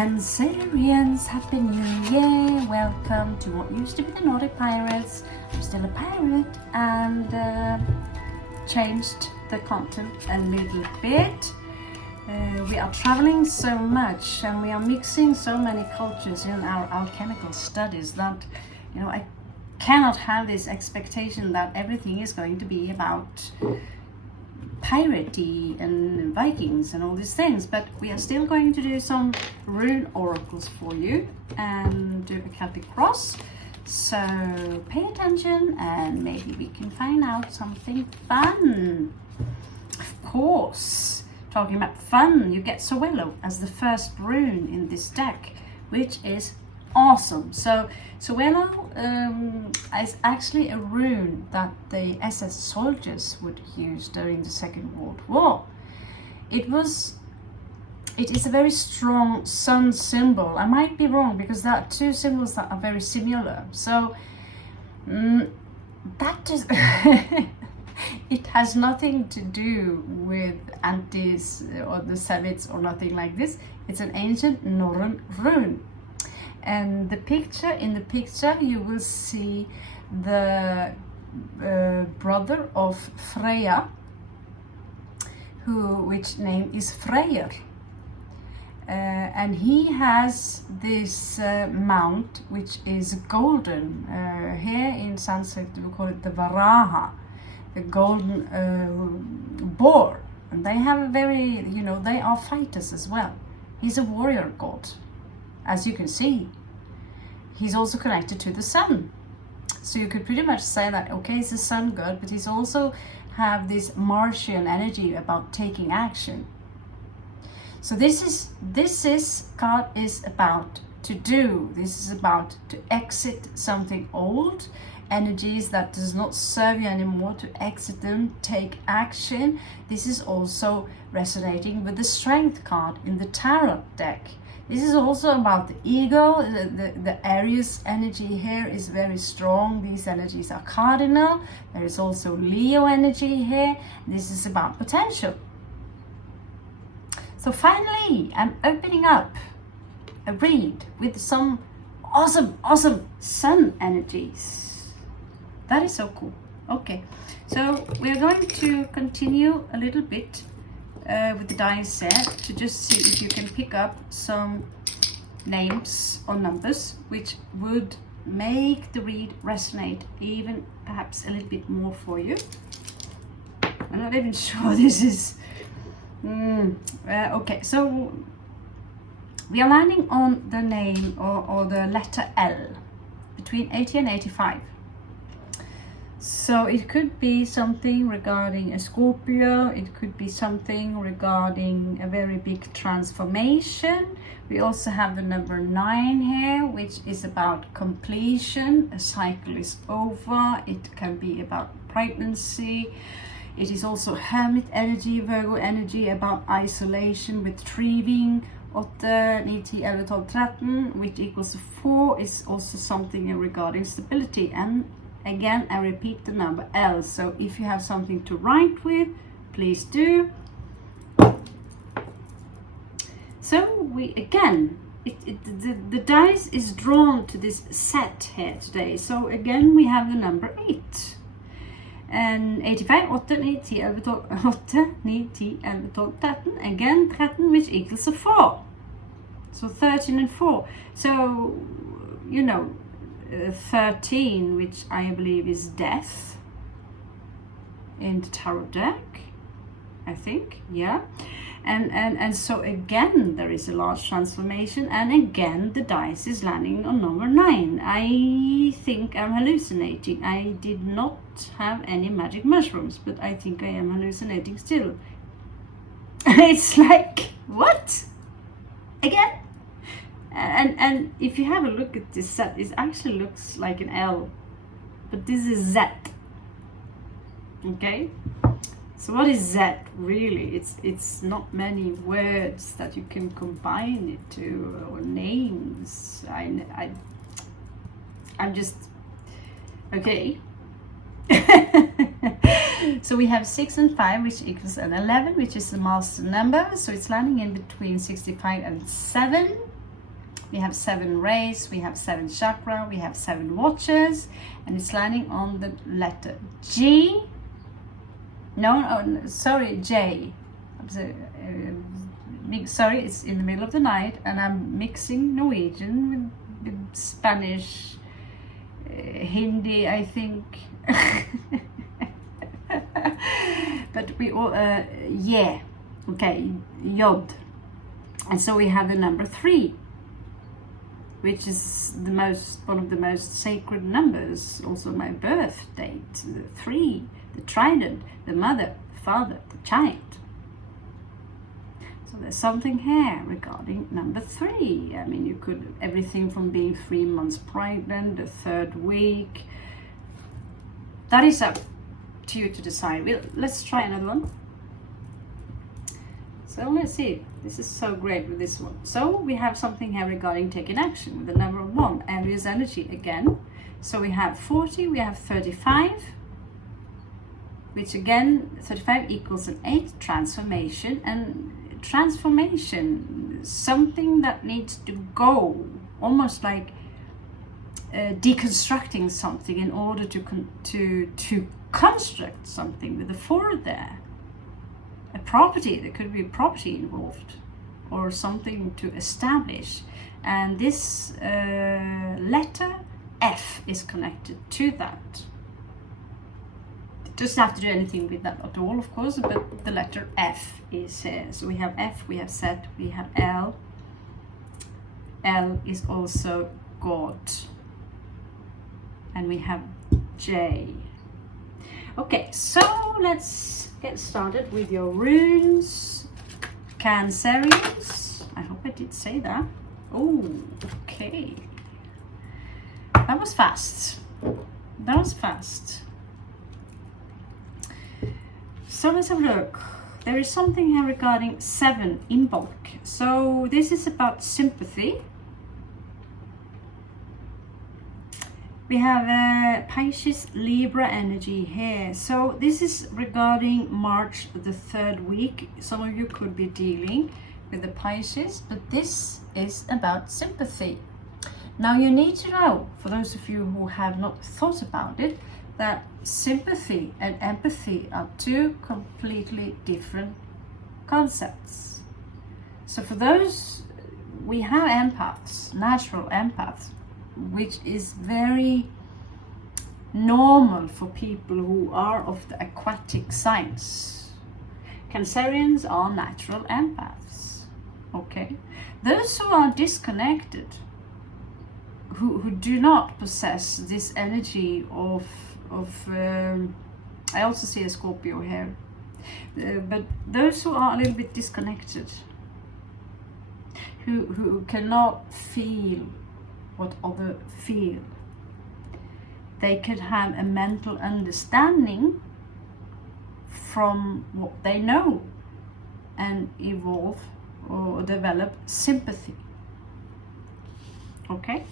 Cancerians, Happy New Year! Welcome to what used to be the Nordic Pirates. I'm still a pirate and changed the content a little bit. We are traveling so much and we are mixing so many cultures in our alchemical studies that, you know, I cannot have this expectation that everything is going to be about piratey and Vikings and all these things, but we are still going to do some rune oracles for you and do a Celtic cross, so pay attention and maybe we can find out something fun. Of course, talking about fun, you get Sowello as the first rune in this deck, which is awesome. So Sowello is actually a rune that the SS soldiers would use during the Second World War. It is a very strong sun symbol. I might be wrong because there are two symbols that are very similar. So that is it has nothing to do with antis or the Semites or nothing like this. It's an ancient Northern rune. And in the picture you will see the brother of Freya, which name is Freyr, and he has this mount which is golden. Here in Sanskrit we call it the Varaha, the golden boar, and they have a very, they are fighters as well. He's a warrior god. As you can see, he's also connected to the sun. So you could pretty much say that, okay, he's a sun god, but he's also have this Martian energy about taking action. So this card is about to do. This is about to exit something old, energies that does not serve you anymore, to exit them, take action. This is also resonating with the strength card in the tarot deck. This is also about the ego. The Aries energy here is very strong. These energies are cardinal. There is also Leo energy here. This is about potential. So finally, I'm opening up a read with some awesome sun energies. That is so cool. Okay, so we are going to continue a little bit with the dice set to just see if you can pick up some names or numbers which would make the read resonate even perhaps a little bit more for you. I'm not even sure this is okay, so we are landing on the name or the letter L between 80 and 85. So it could be something regarding a Scorpio, it could be something regarding a very big transformation. We also have the number 9 here, which is about completion. A cycle is over. It can be about pregnancy. It is also Hermit energy, Virgo energy, about isolation, retrieving. 8, 9, 10, 11, 12, 13, which equals 4, is also something regarding stability. And again, I repeat the number L. So if you have something to write with, please do. So the dice is drawn to this set here today. So again, we have the number 8. And 85, 8, 9, 10, 11, 12, 8, 9, 10, 11, 12, 13. Again, 13, which equals a 4. So 13 and 4. So, 13, which I believe is death in the tarot deck, I think, yeah. And so again there is a large transformation, and again the dice is landing on number 9. I think I'm hallucinating. I did not have any magic mushrooms, but I think I am hallucinating still. It's like, what? Again? And if you have a look at this set, it actually looks like an L, but this is Z. Okay, so what is Z really? It's not many words that you can combine it to, or names. I'm just okay. So we have 6 and 5, which equals an 11, which is the master number. So it's landing in between 65 and 7. We have 7 rays, we have 7 chakra, we have 7 watches, and it's landing on the letter G. No, sorry, J. Sorry, it's in the middle of the night, and I'm mixing Norwegian with Spanish, Hindi, I think. But we all, yeah, okay, Yod. And so we have the number 3, which is one of the most sacred numbers, also my birth date, the 3, the trident, the mother, the father, the child. So there's something here regarding number 3. I mean, you could, everything from being 3 months pregnant, the 3rd week. That is up to you to decide. Let's try another one. So let's see. This is so great with this one. So we have something here regarding taking action with the number 1, Aries energy again. So we have 40, we have 35, which again, 35 equals an 8, transformation. And transformation, something that needs to go, almost like deconstructing something in order to construct something with the 4 there. A property, there could be a property involved, or something to establish, and this letter F is connected to that. It doesn't have to do anything with that at all, of course, but the letter F is here. So we have F, we have Z, we have L. L is also God, and we have J. Okay, so let's get started with your runes, Cancerians. I hope I did say that. Oh, okay. That was fast. That was fast. So let's have a look. There is something here regarding 7 in bulk. So this is about sympathy. We have Pisces Libra energy here. So this is regarding March the 3rd week. Some of you could be dealing with the Pisces, but this is about sympathy. Now you need to know, for those of you who have not thought about it, that sympathy and empathy are 2 completely different concepts. So for those, we have empaths, natural empaths, which is very normal for people who are of the aquatic signs. Cancerians are natural empaths. Okay, those who are disconnected, who do not possess this energy of I also see a Scorpio here, but those who are a little bit disconnected, who cannot feel what others feel, they could have a mental understanding from what they know and evolve or develop sympathy. Okay,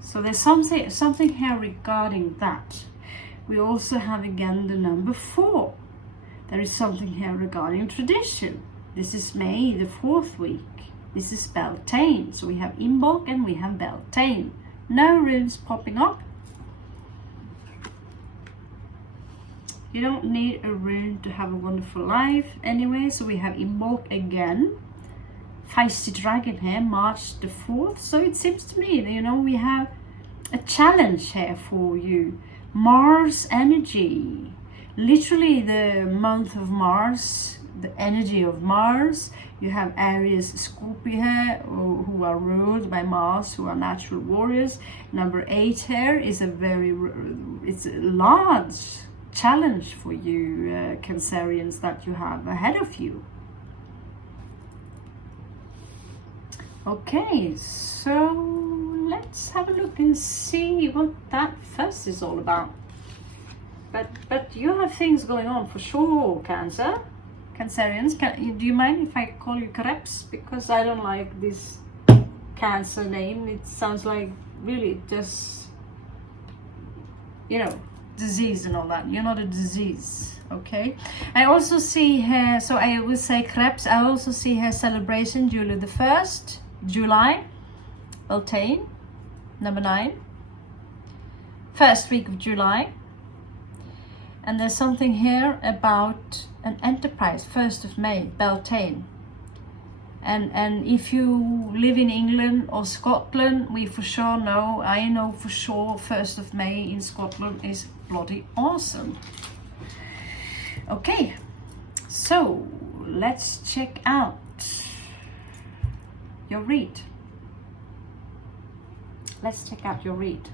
so there's something here regarding that. We also have again the number 4. There is something here regarding tradition. This is May the 4th week. This is Beltane. So we have Imbolc and we have Beltane. No runes popping up. You don't need a rune to have a wonderful life anyway. So we have Imbolc again. Feisty Dragon here, March the 4th. So it seems to me that, you know, we have a challenge here for you. Mars energy. Literally the month of Mars, the energy of Mars. You have Aries, Scorpio here, who are ruled by Mars, who are natural warriors. Number 8 here is it's a large challenge for you, Cancerians, that you have ahead of you. Okay, so let's have a look and see what that first is all about. But you have things going on for sure, Cancerians. Do you mind if I call you Krebs? Because I don't like this Cancer name. It sounds like really just, you know, disease and all that. You're not a disease, Okay, I also see here, so I will say crepes, I also see here celebration July the 1st, July, Beltane, number 9, first week of July. And there's something here about an enterprise, 1st of May, Beltane. And if you live in England or Scotland, we for sure know, I know for sure 1st of May in Scotland is bloody awesome. Okay, so let's check out your read. Let's check out your read.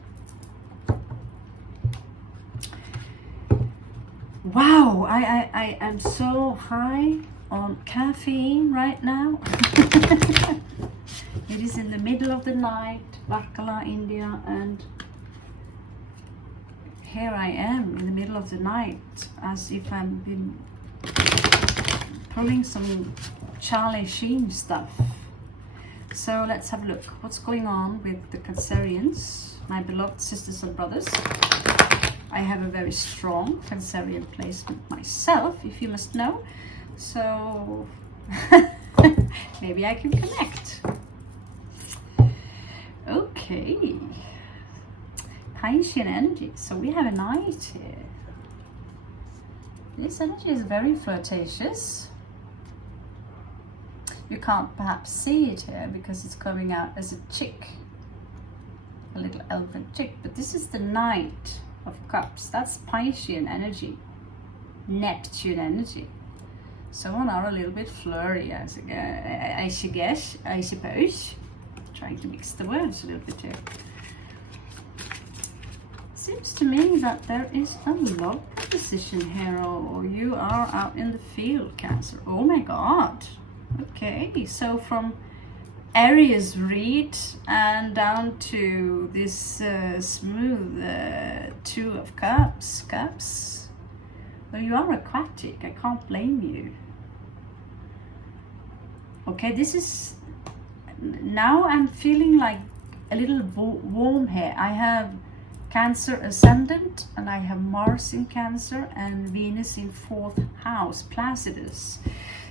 Wow, I am so high on caffeine right now. It is in the middle of the night, Varkala, India, and here I am in the middle of the night, as if I've been pulling some Charlie Sheen stuff. So let's have a look. What's going on with the Cancerians, my beloved sisters and brothers? I have a very strong Cancerian placement myself, if you must know. So maybe I can connect. Okay. Piscean energy. So we have a knight here. This energy is very flirtatious. You can't perhaps see it here because it's coming out as a chick, a little elephant chick. But this is the Knight of Cups. That's Piscean energy, Neptune energy. Someone are a little bit flirty, I suppose. Trying to mix the words a little bit here. Seems to me that there is a love proposition here, or you are out in the field, Cancer. Oh my God. Okay, so from Aries read and down to this smooth 2 of cups. Well, you are aquatic, I can't blame you. Okay, this is, now I'm feeling like a little warm here. I have Cancer ascendant and I have Mars in Cancer and Venus in 4th house, Placidus.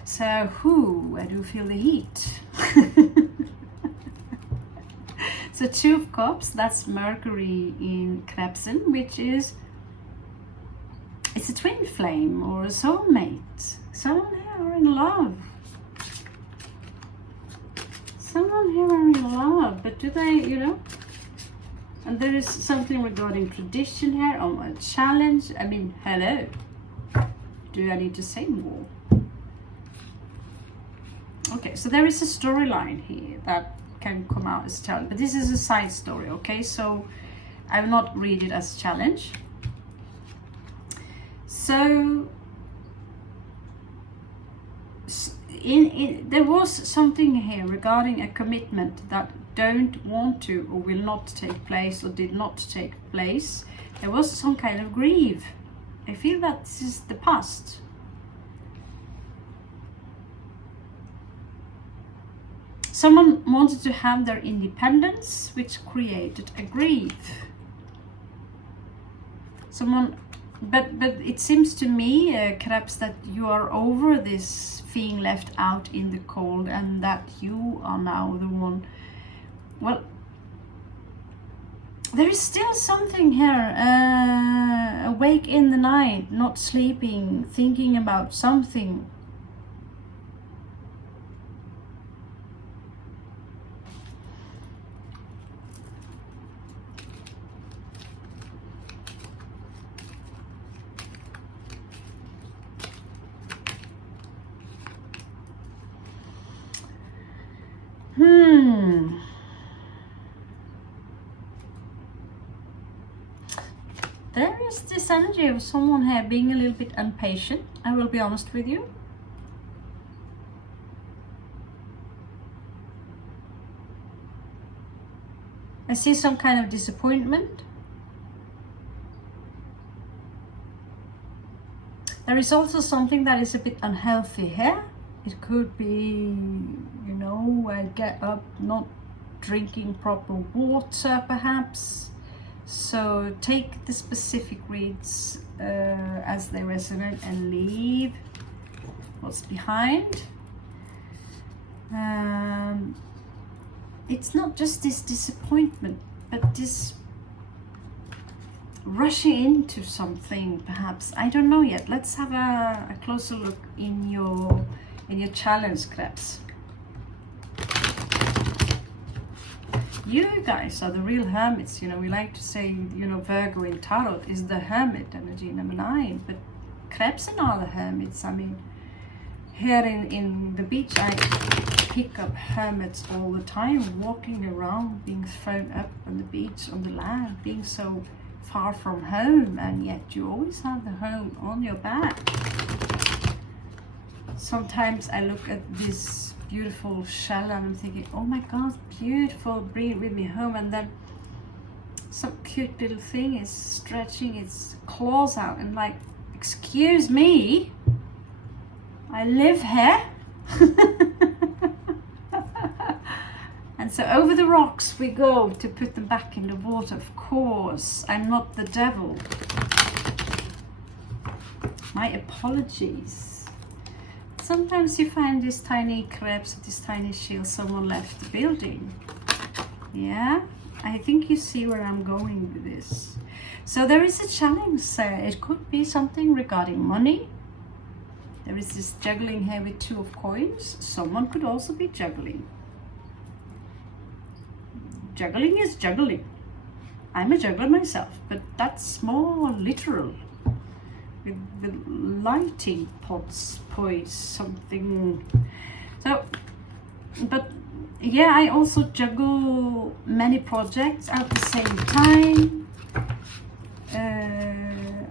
So, I do feel the heat. So 2 of Cups, that's Mercury in Krebsen, which is, it's a twin flame or a soulmate. Someone here are in love. Someone here are in love, but do they, And there is something regarding tradition here, a challenge. I mean, hello. Do I need to say more? Okay, so there is a storyline here that can come out as a challenge, but this is a side story, okay? So I will not read it as a challenge. So there was something here regarding a commitment that don't want to or will not take place or did not take place. There was some kind of grief. I feel that this is the past. Someone wanted to have their independence, which created a grief. But it seems to me, Krebs, that you are over this being left out in the cold and that you are now the one. Well, there is still something here, awake in the night, not sleeping, thinking about something. There is this energy of someone here being a little bit impatient, I will be honest with you. I see some kind of disappointment. There is also something that is a bit unhealthy here. It could be, I get up not drinking proper water perhaps. So take the specific reads as they resonate and leave what's behind. It's not just this disappointment, but this rushing into something, perhaps. I don't know yet. Let's have a closer look in your challenge, Krebs. You guys are the real hermits. You know, we like to say, you know, Virgo in tarot is the hermit energy, number 9, but Krebs are the hermits. I mean, here in the beach, I pick up hermits all the time, walking around, being thrown up on the beach, on the land, being so far from home, and yet you always have the home on your back. Sometimes I look at this beautiful shell and I'm thinking, oh my god, beautiful, bring it with me home, and then some cute little thing is stretching its claws out and like, excuse me, I live here. And so over the rocks we go to put them back in the water. Of course, I'm not the devil. My apologies. Sometimes you find this tiny crabs, this tiny shell, someone left the building. Yeah, I think you see where I'm going with this. So there is a challenge. It could be something regarding money. There is this juggling here with 2 of coins. Someone could also be juggling. Juggling is juggling. I'm a juggler myself, but that's more literal. With lighting pots, poise, something. So, but yeah, I also juggle many projects at the same time.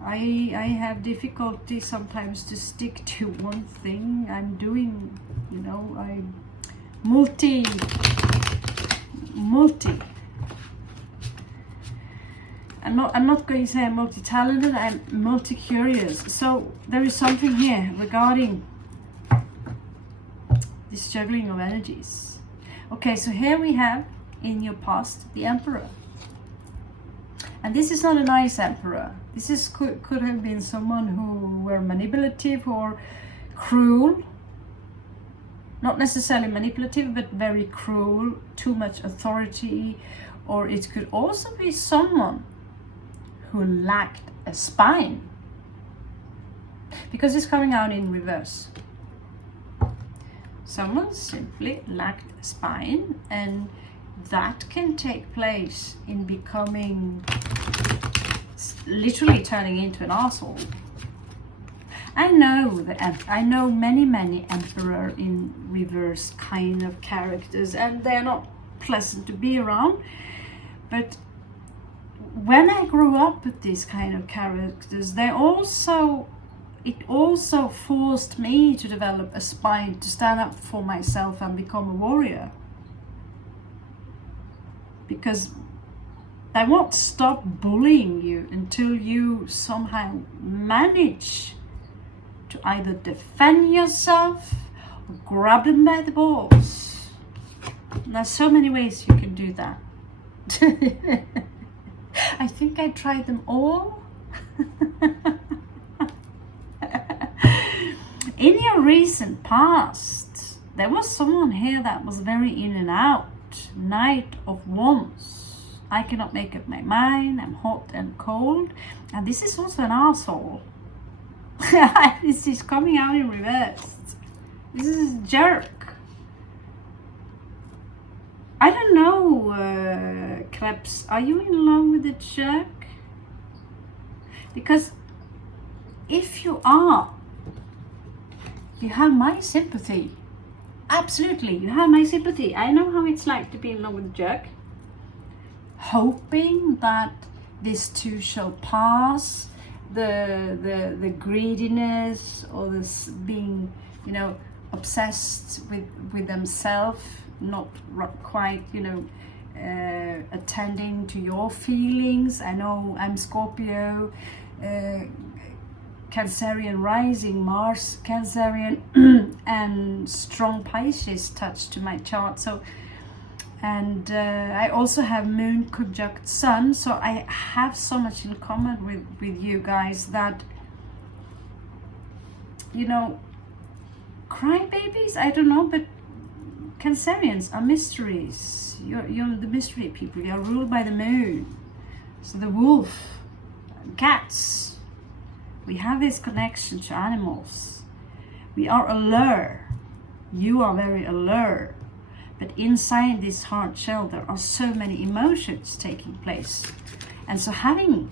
I have difficulty sometimes to stick to one thing. I'm doing, you know, I'm multi. I'm not going to say I'm multi-talented, I'm multi-curious. So there is something here regarding this juggling of energies. Okay, so here we have in your past the Emperor. And this is not a nice Emperor. This is could have been someone who were manipulative or cruel. Not necessarily manipulative, but very cruel, too much authority. Or it could also be someone who lacked a spine, because it's coming out in reverse. Someone simply lacked a spine, and that can take place in becoming, literally turning into an asshole. I know many Emperor in reverse kind of characters, and they're not pleasant to be around. But when I grew up with these kind of characters, it also forced me to develop a spine, to stand up for myself and become a warrior. Because they won't stop bullying you until you somehow manage to either defend yourself or grab them by the balls. And there's so many ways you can do that. I think I tried them all. In your recent past, there was someone here that was very in and out. Knight of Wands. I cannot make up my mind. I'm hot and cold. And this is also an asshole. This is coming out in reverse. This is a jerk. I don't know, Krebs, are you in love with the jerk? Because if you are, you have my sympathy. Absolutely, you have my sympathy. I know how it's like to be in love with a jerk. Hoping that this too shall pass. The greediness, or this being, you know, obsessed with themselves, not quite, you know, attending to your feelings. I know I'm Scorpio, Cancerian rising, Mars Cancerian, and strong Pisces touch to my chart. So And I also have moon conjunct sun, so I have so much in common with you guys that, you know, crybabies, I don't know, but Cancerians are mysteries. You're the mystery people. You're ruled by the moon. So the wolf, cats, we have this connection to animals. We are alert. You are very alert. But inside this hard shell, there are so many emotions taking place. And so having,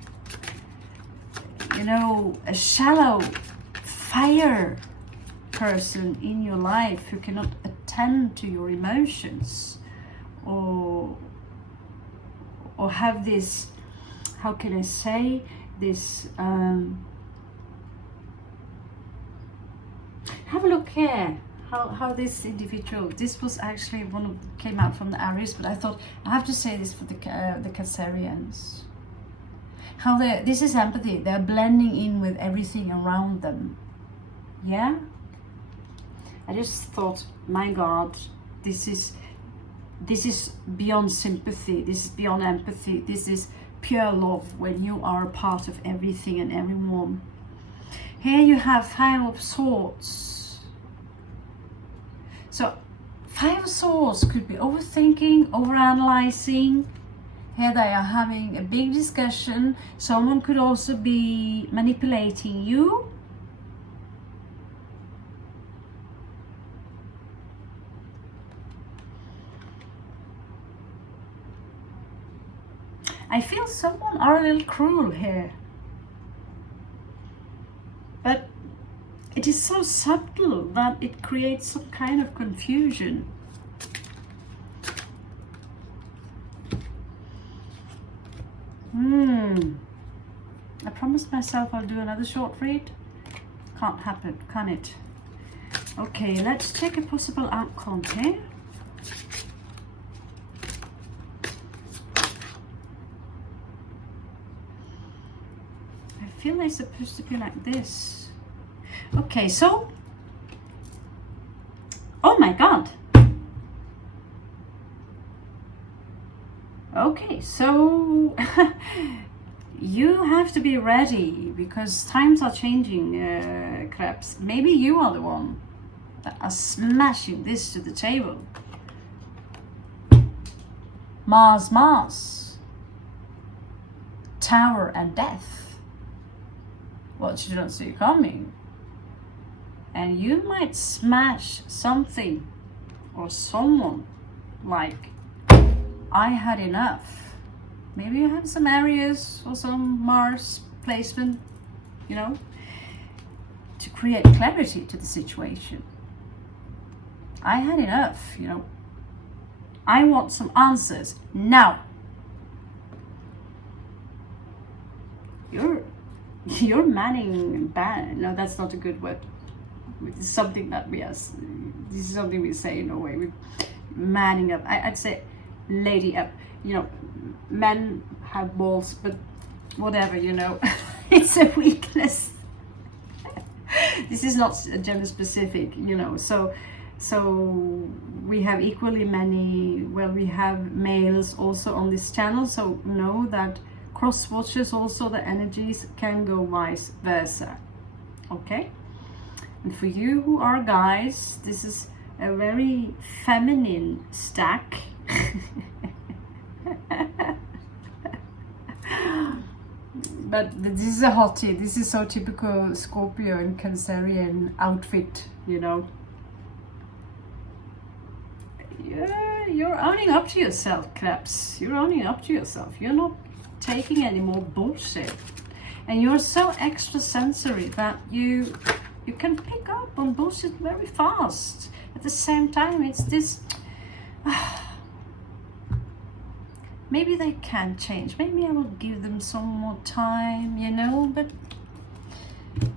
you know, a shallow fire person in your life who cannot attend to your emotions, or have this, how can I say, this, have a look here. How this individual, this was actually one of, came out from the Aries, but I thought I have to say this for the Cancerians. How this is empathy. They're blending in with everything around them. Yeah. I just thought, my God, this is beyond sympathy. This is beyond empathy. This is pure love when you are a part of everything and everyone. Here you have Five of Swords. So, Five of Swords could be overthinking, overanalyzing. Here they are having a big discussion. Someone could also be manipulating you. I feel someone are a little cruel here. But it is so subtle that it creates some kind of confusion. I promised myself I'll do another short read. Can't happen, can it? Okay, let's check a possible outcome here. I feel they're supposed to be like this. Okay, so, oh my God. Okay, so you have to be ready because times are changing, Krebs. Maybe you are the one that are smashing this to the table. Mars, Tower and Death. What you don't see coming. And you might smash something or someone like, I had enough. Maybe you have some areas or some Mars placement, you know, to create clarity to the situation. I had enough, you know. I want some answers now. You're manning bad. No, that's not a good word. It's something that this is something we say in Norway. We're manning up. I'd say lady up. You know, men have balls, but whatever, you know. It's a weakness. This is not gender specific, you know. So we have equally many, well, we have males also on this channel, so know that cross watches also, the energies can go vice versa. Okay? And for you who are guys, this is a very feminine stack. But this is a hottie. This is so typical Scorpio and Cancerian outfit, you know. Yeah, you're owning up to yourself, Krebs. You're owning up to yourself. You're not taking any more bullshit. And you're so extra sensory that you can pick up on bullshit very fast. At the same time, it's this, maybe they can change. Maybe I will give them some more time, you know, but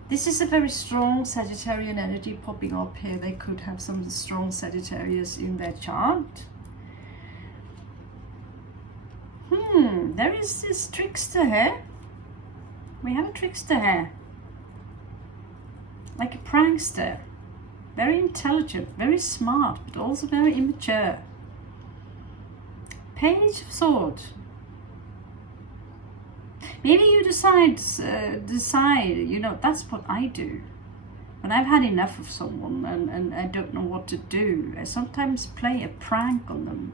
this is a very strong Sagittarian energy popping up here. They could have some strong Sagittarius in their chart. There is this trickster here. We have a trickster here. Like a prankster. Very intelligent, very smart, but also very immature. Page of Swords. Maybe you decide, you know, that's what I do. When I've had enough of someone and I don't know what to do, I sometimes play a prank on them.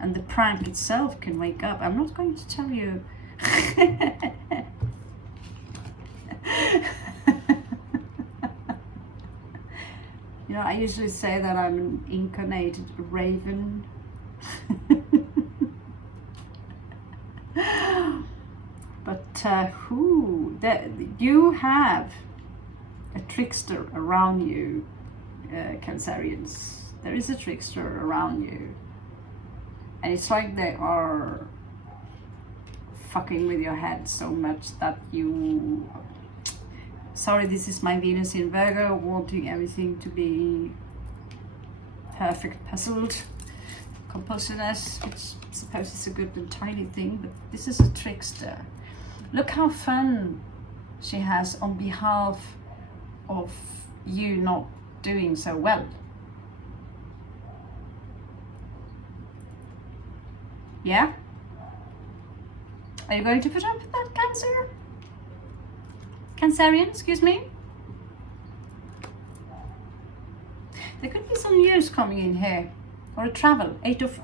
And the prank itself can wake up. I'm not going to tell you. You know, I usually say that I'm an incarnated raven. But you have a trickster around you, Cancerians. There is a trickster around you. And it's like they are fucking with your head so much that you... Sorry, this is my Venus in Virgo, wanting everything to be perfect, puzzled. Compulsiveness, which I suppose is a good and tiny thing, but this is a trickster. Look how fun she has on behalf of you not doing so well. Yeah? Are you going to put up with that, Cancer? Cancerian, excuse me? There could be some news coming in here. Or a travel. 8 of,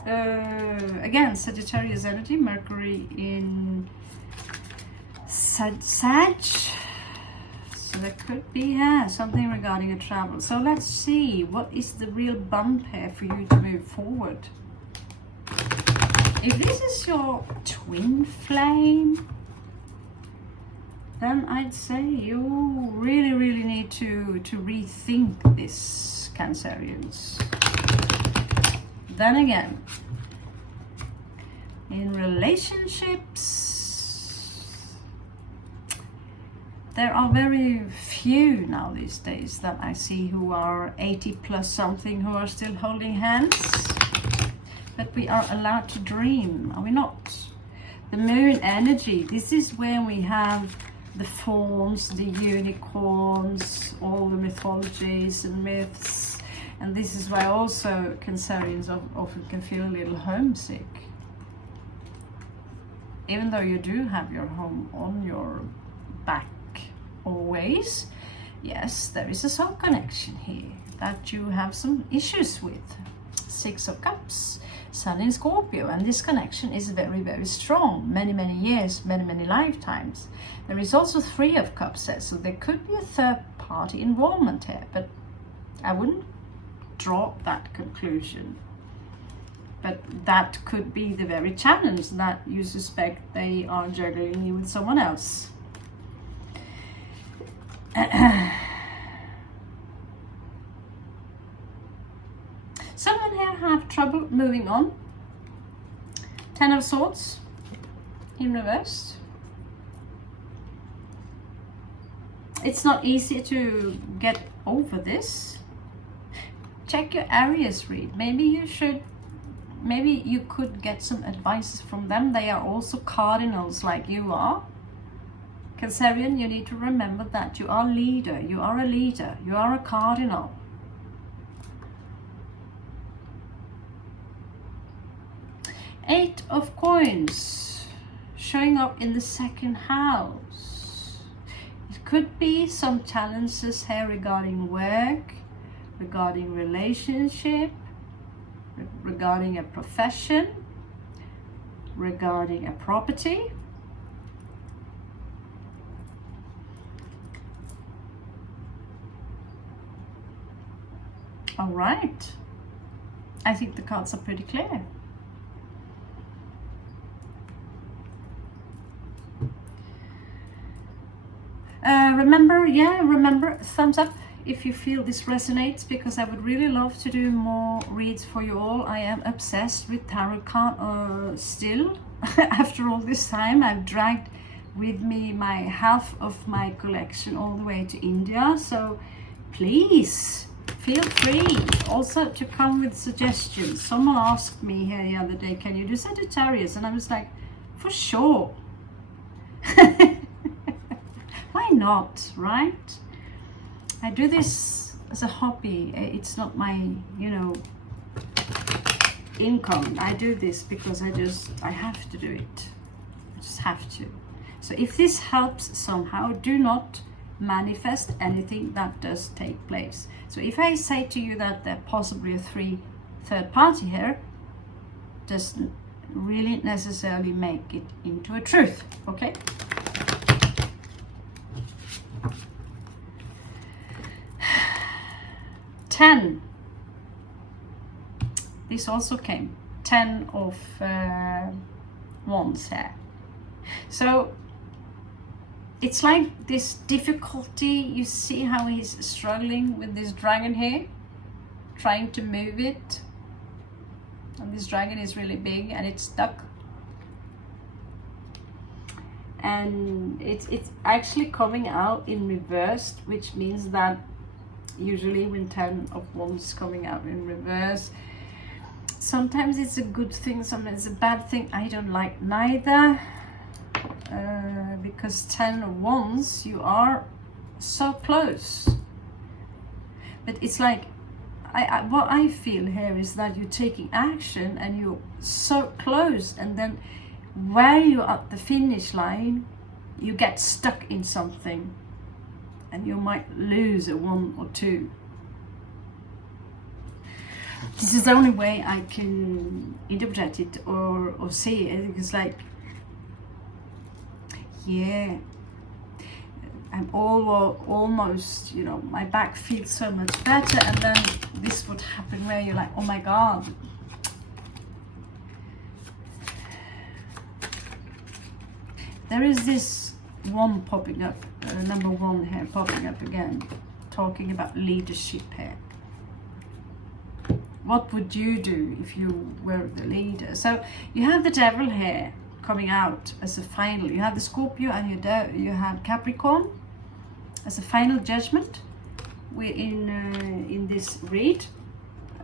again, Sagittarius energy, Mercury in Sag. So there could be, yeah, something regarding a travel. So let's see, what is the real bump here for you to move forward? If this is your twin flame, then I'd say you really, really need to rethink this, Cancerians. Then again, in relationships, there are very few now these days that I see who are 80 plus something who are still holding hands. But we are allowed to dream, are we not? The moon energy, this is where we have the fawns, the unicorns, all the mythologies and myths. And this is why also Cancerians often can feel a little homesick. Even though you do have your home on your back always, yes, there is a soul connection here that you have some issues with. 6 of Cups, Sun in Scorpio, and this connection is very, very strong. Many, many years, many, many lifetimes. There is also 3 of Cups, so there could be a third party involvement here, but I wouldn't draw that conclusion. But that could be the very challenge that you suspect they are juggling you with someone else. Someone here have trouble moving on. 10 of Swords in reverse. It's not easy to get over this. Check your Aries read. Maybe you could get some advice from them. They are also cardinals like you are. Cancerian, you need to remember that you are a leader. You are a leader. You are a cardinal. Eight of Coins showing up in the 2nd house. It could be some challenges here regarding work, regarding relationship, regarding a profession, regarding a property. All right. I think the cards are pretty clear. Remember, thumbs up if you feel this resonates, because I would really love to do more reads for you all. I am obsessed with tarot card still. After all this time, I've dragged with me my half of my collection all the way to India. So please feel free also to come with suggestions. Someone asked me here the other day, can you do Sagittarius? And I was like, for sure. Why not, right? I do this as a hobby. It's not my, income. I do this because I have to do it. I just have to. So if this helps somehow, do not manifest anything that does take place. So if I say to you that there possibly a third party here, doesn't really necessarily make it into a truth, okay? Ten. This also came. 10 of wands here. So it's like this difficulty. You see how he's struggling with this dragon here, trying to move it. And this dragon is really big and it's stuck. And it's actually coming out in reverse, which means that usually when 10 of wands is coming out in reverse, sometimes it's a good thing, sometimes it's a bad thing. I don't like neither. Because 10 of wands, you are so close. But it's like, what I feel here is that you're taking action and you're so close, and then while you're at the finish line, you get stuck in something and you might lose a 1 or 2. This is the only way I can interpret it or see it. It's like, yeah, I'm almost, you know, my back feels so much better, and then this would happen where you're like, oh my god. There is this one popping up, number 1 here popping up again, talking about leadership here. What would you do if you were the leader? So you have the devil here coming out as a final. You have the Scorpio and you have Capricorn as a final judgment. We're in this read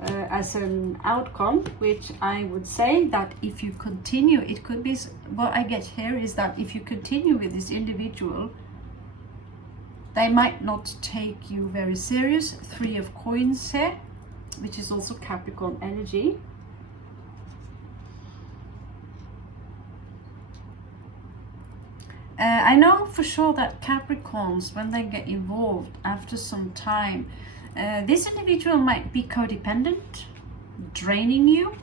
as an outcome, which I would say that if you continue, it could be, what I get here is that if you continue with this individual, they might not take you very serious. 3 of coins here, which is also Capricorn energy. I know for sure that Capricorns, when they get involved after some time, this individual might be codependent, draining you.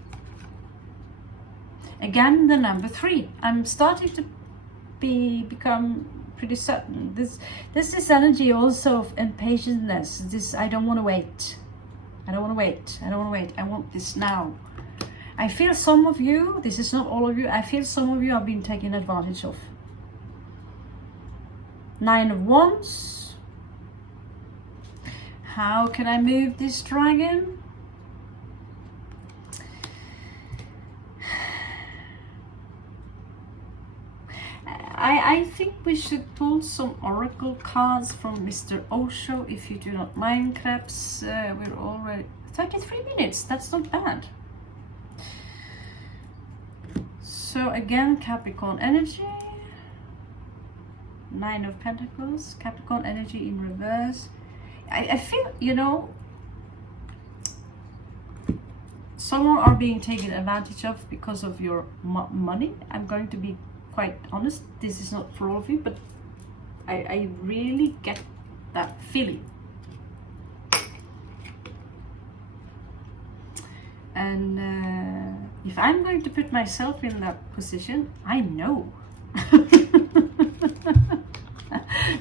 Again, the number 3. I'm starting to become pretty certain. This is energy also of impatientness. This, I don't want to wait. I don't want to wait. I don't want to wait. I want this now. I feel some of you, this is not all of you, I feel some of you are being taken advantage of. 9 of wands. How can I move this dragon? I think we should pull some oracle cards from Mr. Osho, if you do not mind, Krebs. We're already 33 minutes. That's not bad. So again, Capricorn energy. 9 of Pentacles, Capricorn energy in reverse. I feel, you know, someone are being taken advantage of because of your money. I'm going to be quite honest. This is not for all of you, but I really get that feeling. And if I'm going to put myself in that position, I know.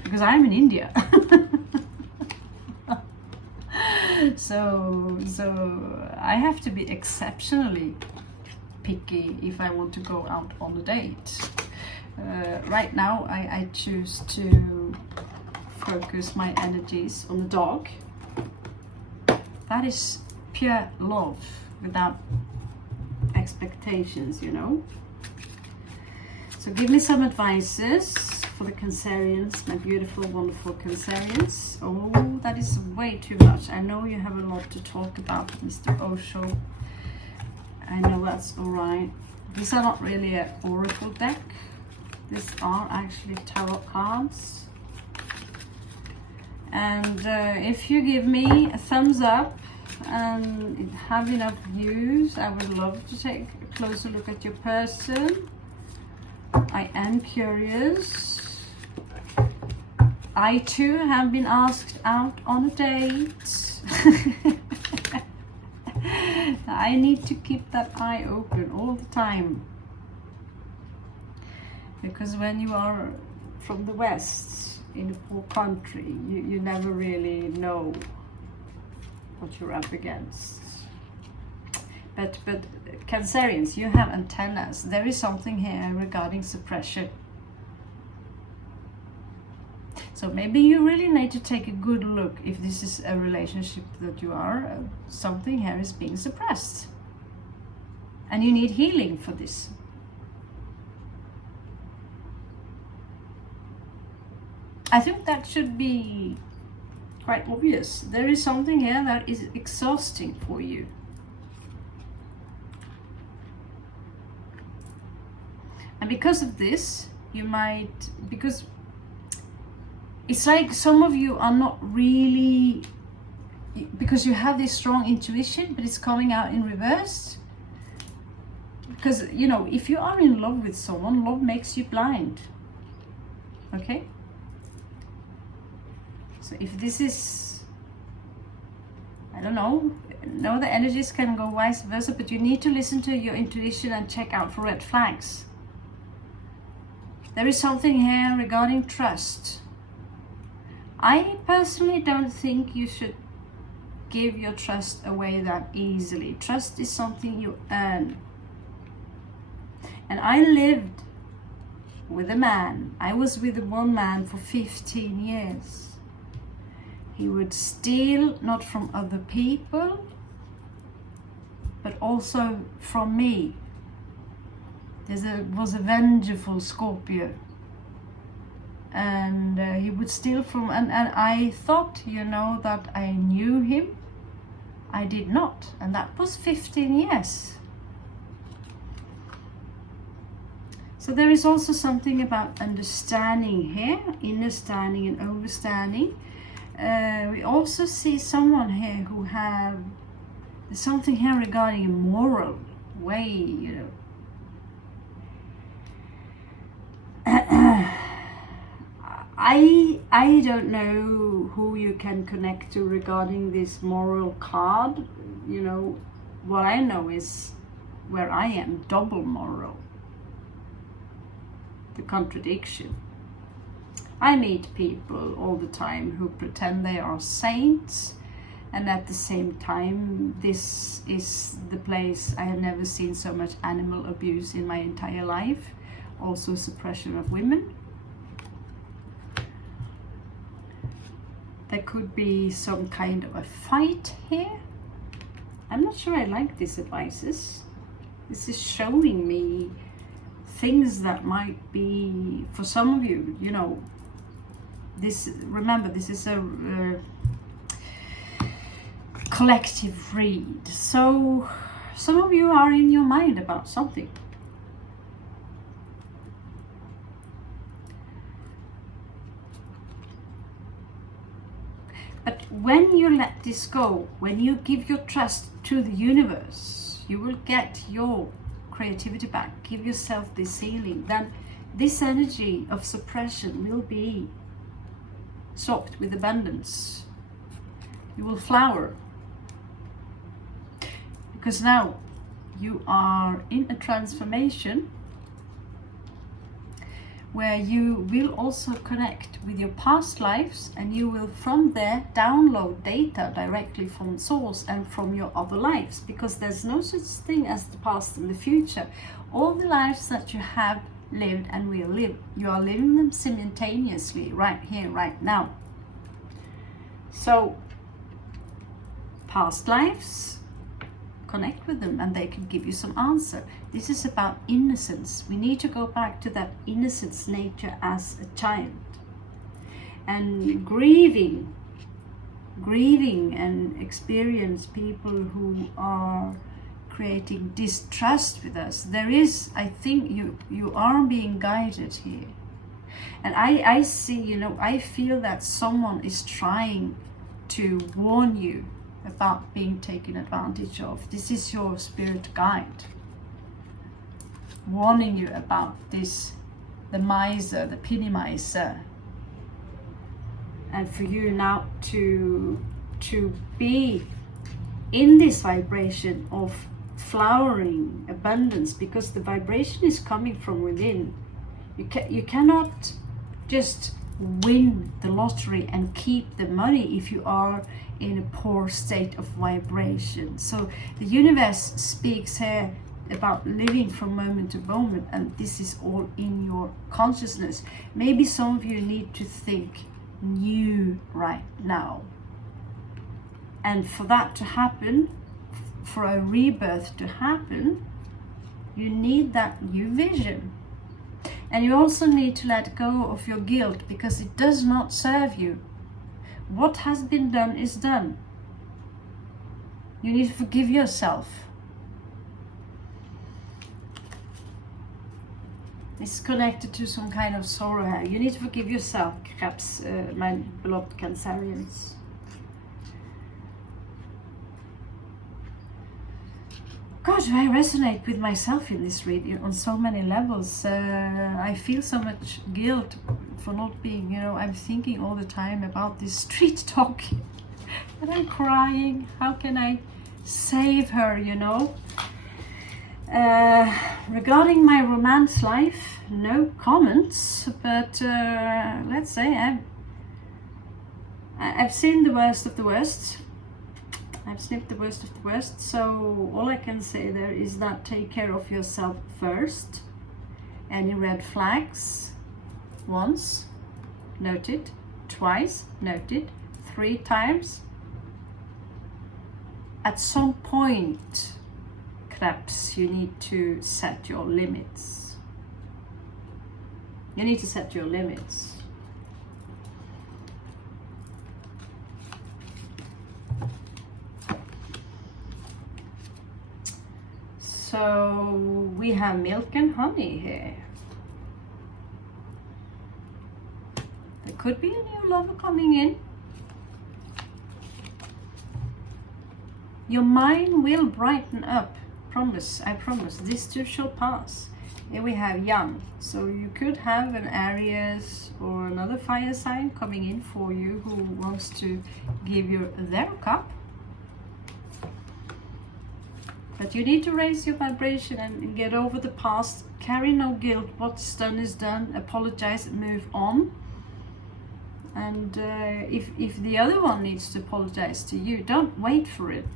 Because I'm in India. so I have to be exceptionally picky if I want to go out on a date. Right now I choose to focus my energies on the dog. That is pure love without expectations, you know. So give me some advices for the Cancerians, my beautiful, wonderful Cancerians. Oh, that is way too much. I know you have a lot to talk about, Mr. Osho. I know that's all right. These are not really an oracle deck. These are actually tarot cards. And if you give me a thumbs up and have enough views, I would love to take a closer look at your person. I am curious. I too have been asked out on a date. I need to keep that eye open all the time. Because when you are from the West, in a poor country, you never really know what you're up against. But Cancerians, you have antennas. There is something here regarding suppression. So maybe you really need to take a good look if this is a relationship that you are. Something here is being suppressed. And you need healing for this. I think that should be quite obvious. There is something here that is exhausting for you. And because of this, you might, because it's like some of you are not really, because you have this strong intuition, but it's coming out in reverse. Because, you know, if you are in love with someone, love makes you blind. Okay? So if this is, I don't know, the energies can go vice versa, but you need to listen to your intuition and check out for red flags. There is something here regarding trust. I personally don't think you should give your trust away that easily. Trust is something you earn. And I lived with a man. I was with one man for 15 years. He would steal not from other people, but also from me. Was a vengeful Scorpio. And he would steal from, and I thought, you know, that I knew him. I did not. And that was 15 years. So there is also something about understanding here, understanding and overstanding. We also see someone here who have something here regarding a moral way, you know. I don't know who you can connect to regarding this moral card. You know, what I know is where I am double moral. The contradiction. I meet people all the time who pretend they are saints, and at the same time, this is the place I have never seen so much animal abuse in my entire life. Also suppression of women. There could be some kind of a fight here. I'm not sure I like these advices. This is showing me things that might be, for some of you, you know, this, remember, this is a collective read. So some of you are in your mind about something. But when you let this go, when you give your trust to the universe, you will get your creativity back. Give yourself this healing. Then this energy of suppression will be swapped with abundance. You will flower. Because now you are in a transformation where you will also connect with your past lives, and you will from there download data directly from source and from your other lives, because there's no such thing as the past and the future. All the lives that you have lived and will live, you are living them simultaneously right here, right now. So past lives, connect with them and they can give you some answer. This is about innocence. We need to go back to that innocence nature as a child. And grieving and experience people who are creating distrust with us. There is, I think you are being guided here. And I see, you know, I feel that someone is trying to warn you about being taken advantage of. This is your spirit guide warning you about this, the miser, the penny miser. And for you now to be in this vibration of flowering abundance, because the vibration is coming from within. You cannot just win the lottery and keep the money if you are in a poor state of vibration. So the universe speaks here about living from moment to moment, and this is all in your consciousness. Maybe some of you need to think new right now, and for that to happen, for a rebirth to happen, you need that new vision. And you also need to let go of your guilt, because it does not serve you. What has been done is done. You need to forgive yourself. It's connected to some kind of sorrow here. You need to forgive yourself, perhaps, my beloved Cancerians. God, I resonate with myself in this reading on so many levels. I feel so much guilt for not being, I'm thinking all the time about this street talk. And I'm crying. How can I save her, Regarding my romance life, no comments, but let's say I've seen the worst of the worst. I've sniffed the worst of the worst, so all I can say there is that take care of yourself first. Any red flags? Once, noted. Twice, noted. 3 times. At some point, Krebs, you need to set your limits. You need to set your limits. So we have milk and honey here. There could be a new lover coming in. Your mind will brighten up. Promise, I promise. This too shall pass. Here we have young. So you could have an Aries or another fire sign coming in for you who wants to give you their cup. But you need to raise your vibration and get over the past. Carry no guilt. What's done is done. Apologize and move on. And if the other one needs to apologize to you, don't wait for it.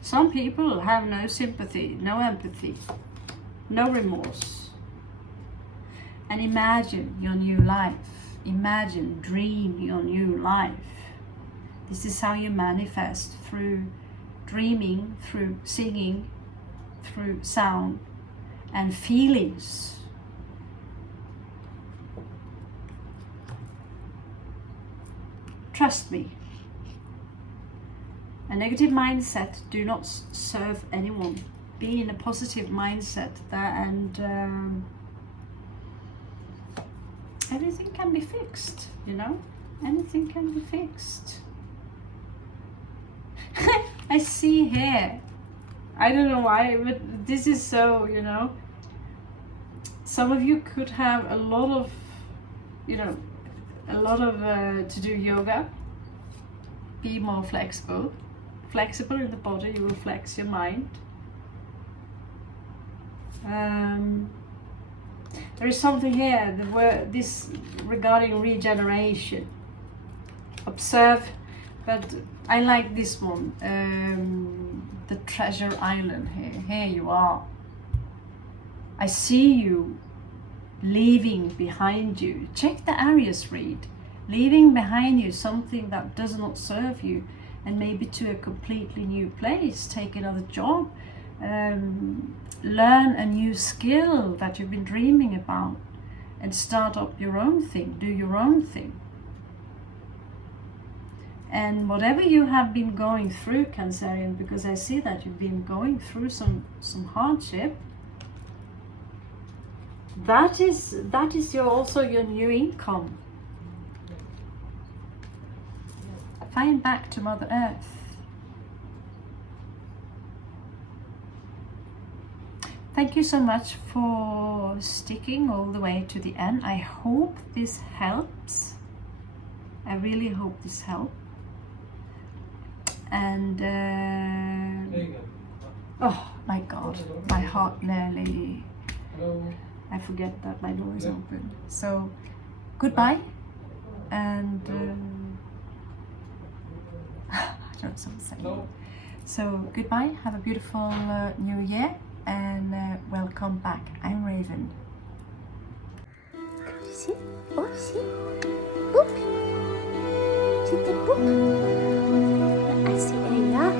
Some people have no sympathy, no empathy, no remorse. And imagine your new life. Imagine, dream your new life. This is how you manifest, through dreaming, through singing, through sound and feelings. Trust me. A negative mindset do not serve anyone. Be in a positive mindset there, and everything can be fixed, anything can be fixed. I see here, I don't know why, but this is so, some of you could have a lot of, to do yoga. Be more flexible in the body. You will flex your mind. There is something here, this regarding regeneration. Observe. But I like this one, the treasure island here. Here you are. I see you leaving behind you. Check the Aries read. Leaving behind you something that does not serve you, and maybe to a completely new place. Take another job. Learn a new skill that you've been dreaming about, and start up your own thing. Do your own thing. And whatever you have been going through, Cancerian, because I see that you've been going through some hardship, that is also your new income. Find back to Mother Earth. thank you so much for sticking all the way to the end. I hope this helps. I really hope this helped. And oh my God, my heart nearly, I forget that my door is open. So goodbye, and I don't know what I'm saying. So goodbye, have a beautiful new year, and welcome back. I'm Raven. See? Oh, see? Boop. See the boop? I see a yeah.